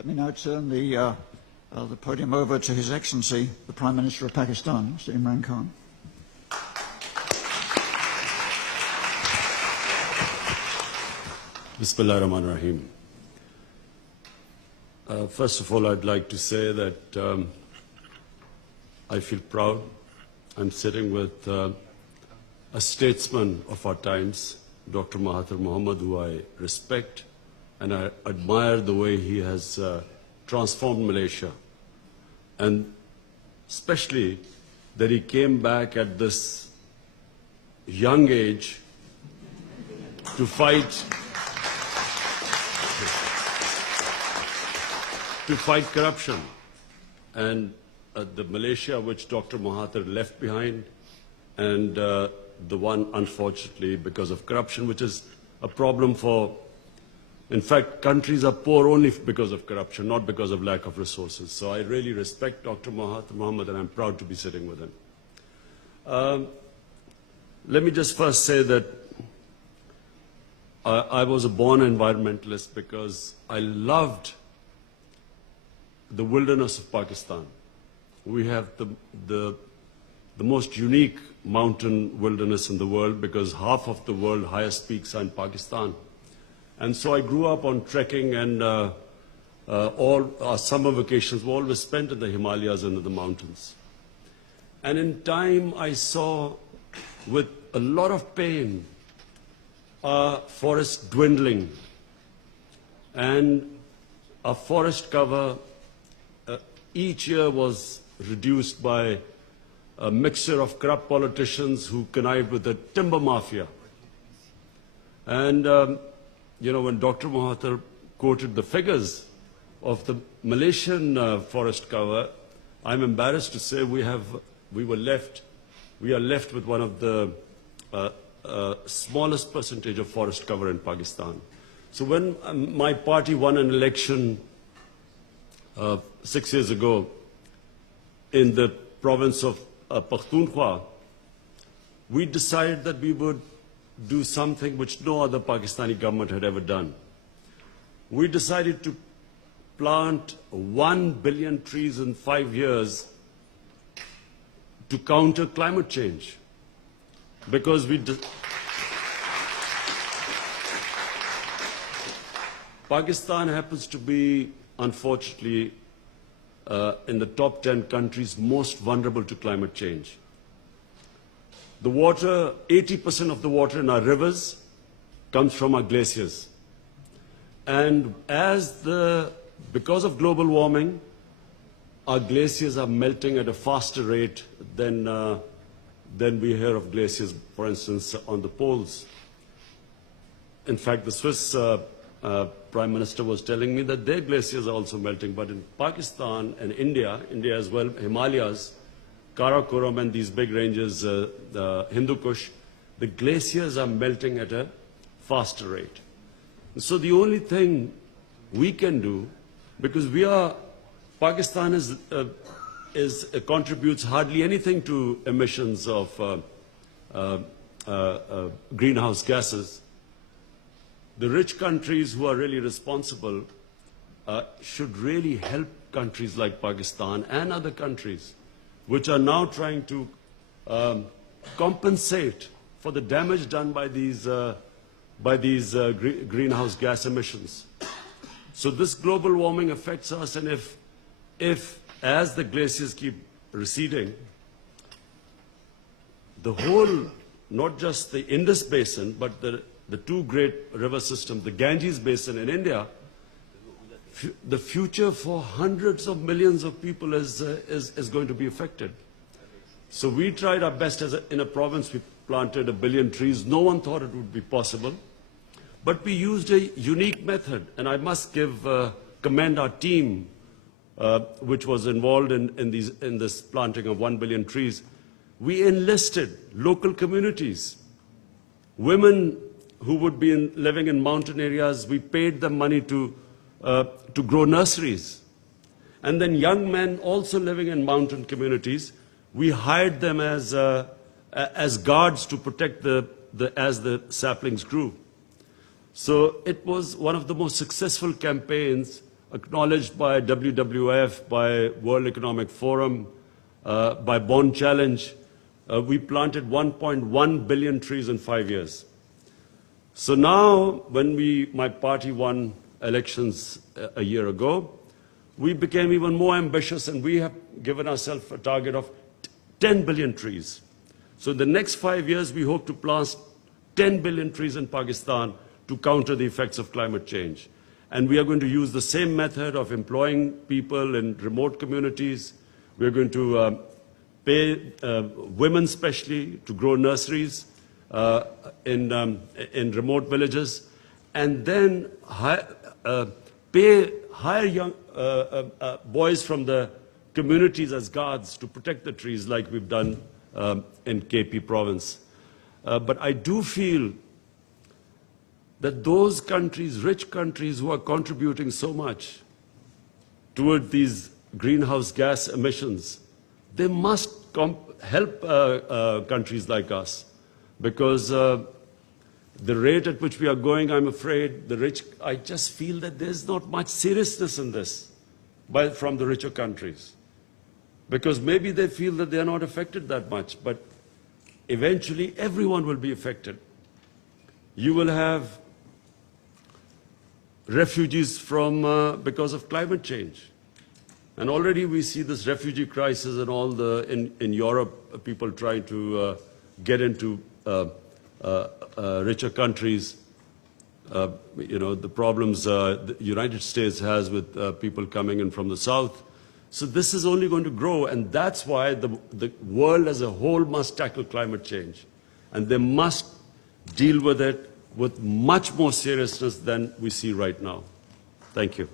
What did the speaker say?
Let me now turn the podium over to His Excellency, the Prime Minister of Pakistan, Mr. Imran Khan. Bismillah ar-Rahman ar-Rahim. First of all, I'd like to say that I feel proud. I'm sitting with a statesman of our times, Dr. Mahatir Muhammad, who I respect, and I admire the way he has transformed Malaysia. And especially that he came back at this young age to fight corruption. And the Malaysia which Dr. Mahathir left behind, and the one, unfortunately, because of corruption, which is a problem for, in fact, countries are poor only because of corruption, not because of lack of resources. So I really respect Dr. Mahathir Mohamad, and I'm proud to be sitting with him. Let me just first say that I was a born environmentalist because I loved the wilderness of Pakistan. We have the most unique mountain wilderness in the world because half of the world's highest peaks are in Pakistan. And so I grew up on trekking, and all our summer vacations were always spent in the Himalayas and in the mountains. And in time I saw, with a lot of pain, our forests dwindling, and our forest cover each year was reduced by a mixture of corrupt politicians who connived with the timber mafia. And, you know, when Dr. Mahathir quoted the figures of the Malaysian forest cover, I'm embarrassed to say we are left with one of the smallest percentage of forest cover in Pakistan. So when my party won an election 6 years ago in the province of Pakhtunkhwa, we decided that we would do something which no other Pakistani government had ever done. We decided to plant 1 billion trees in 5 years to counter climate change. Because Pakistan happens to be, unfortunately, in the top 10 countries most vulnerable to climate change. The water, 80% of the water in our rivers comes from our glaciers. And because of global warming, our glaciers are melting at a faster rate than we hear of glaciers, for instance, on the poles. In fact, the Swiss Prime Minister was telling me that their glaciers are also melting. But in Pakistan and India as well, Himalayas, Karakoram and these big ranges, the Hindu Kush, the glaciers are melting at a faster rate. So the only thing we can do, because Pakistan contributes hardly anything to emissions of greenhouse gases. The rich countries who are really responsible should really help countries like Pakistan and other countries which are now trying to compensate for the damage done by these greenhouse gas emissions. So this global warming affects us, and if as the glaciers keep receding, the whole, not just the Indus Basin, but the two great river systems, the Ganges Basin in India, the future for hundreds of millions of people is going to be affected. So we tried our best. In a province, we planted 1 billion trees. No one thought it would be possible. But we used a unique method, and I must commend our team, which was involved in this planting of 1 billion trees. We enlisted local communities, women who would be living in mountain areas. We paid them money to grow nurseries. And then young men also living in mountain communities, we hired them as guards to protect as the saplings grew. So it was one of the most successful campaigns acknowledged by WWF, by World Economic Forum, by Bond Challenge. We planted 1.1 billion trees in 5 years. So now, when my party won elections a year ago, we became even more ambitious, and we have given ourselves a target of 10 billion trees. So in the next 5 years, we hope to plant 10 billion trees in Pakistan to counter the effects of climate change. And we are going to use the same method of employing people in remote communities. We are going to pay women especially to grow nurseries in remote villages, and then hire young boys from the communities as guards to protect the trees, like we've done in KP province. But I do feel that those countries, rich countries who are contributing so much toward these greenhouse gas emissions, they must help countries like us, because the rate at which we are going, I'm afraid, I just feel that there's not much seriousness in this from the richer countries. Because maybe they feel that they're not affected that much, but eventually everyone will be affected. You will have refugees because of climate change. And already we see this refugee crisis and in Europe, people trying to get into richer countries. The problems the United States has with people coming in from the south. So this is only going to grow, and that's why the world as a whole must tackle climate change. And they must deal with it with much more seriousness than we see right now. Thank you.